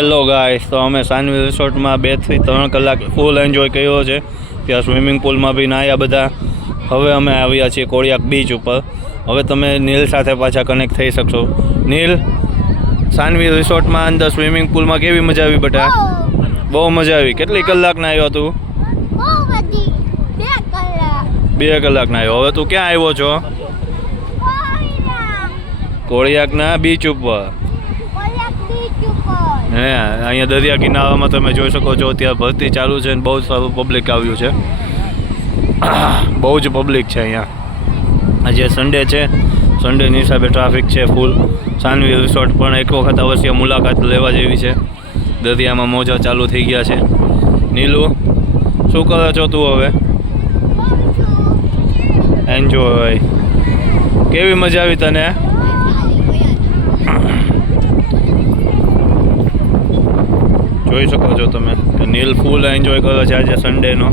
Hello guys, તો અમે સાનવી રિસોર્ટમાં 2 થી 3 કલાક ફૂલ એન્જોય કર્યો છે. ત્યાં સ્વિમિંગ પુલમાં બી નાહ્યા બધા. હવે અમે આવ્યા છીએ કોળિયાક બીચ ઉપર. હવે તમે નીલ સાથે પાછા કનેક્ટ થઈ શકશો. નીલ, સાનવી રિસોર્ટમાં અંદર સ્વિમિંગ પુલમાં કેવી મજા આવી બેટા? બહુ મજા આવી. કેટલી કલાક નાહ્યો તું? 2 કલાક નાહ્યો. હવે તું ક્યાં આવ્યો છો? કોળિયાકના બીચ ઉપર. હે, અહીંયા દરિયા કિનારામાં તમે જોઈ શકો છો ત્યાં ભરતી ચાલુ છે અને બહુ સારું પબ્લિક આવ્યું છે. બહુ જ પબ્લિક છે અહીંયા. આજે સન્ડે છે, સન્ડેની હિસાબે ટ્રાફિક છે ફૂલ. સાનવી રિસોર્ટ પણ એક વખત અવશ્ય મુલાકાત લેવા જેવી છે. દરિયામાં મોજા ચાલુ થઈ ગયા છે. નીલુ, શું કરો છો તું હવે? એન્જોય. કેવી મજા આવી તને? જોઈ શકો છો તમે કે નીલ ફૂલ એન્જોય કરે છે આજે સન્ડેનો.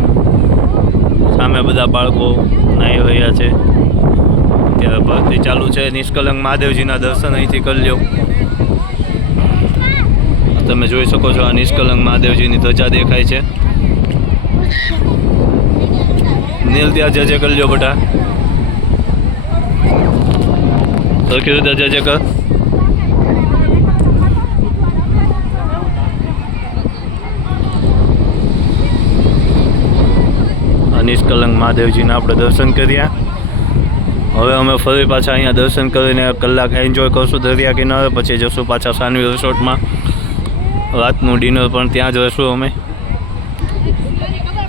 સામે બધા બાળકો નાહી રહ્યા છે. ત્યારે ભરતી ચાલુ છે. નિષ્કલંક મહાદેવજીના દર્શન અહીંથી કરી લો. તમે જોઈ શકો છો આ નિષ્કલંક મહાદેવજીની ધજા દેખાય છે. નીલ ત્યાં જજે કરી લો બેટા. સરખી રીતે જજે કર. નિષ્કલંક મહાદેવજીના આપણે દર્શન કર્યા. હવે અમે ફરી પાછા અહીંયા દર્શન કરીને કલાક એન્જોય કરશું દરિયા કિનારે. પછી જશું પાછા સાનવી રિસોર્ટમાં. રાતનું ડિનર પણ ત્યાં જ રહેશું અમે.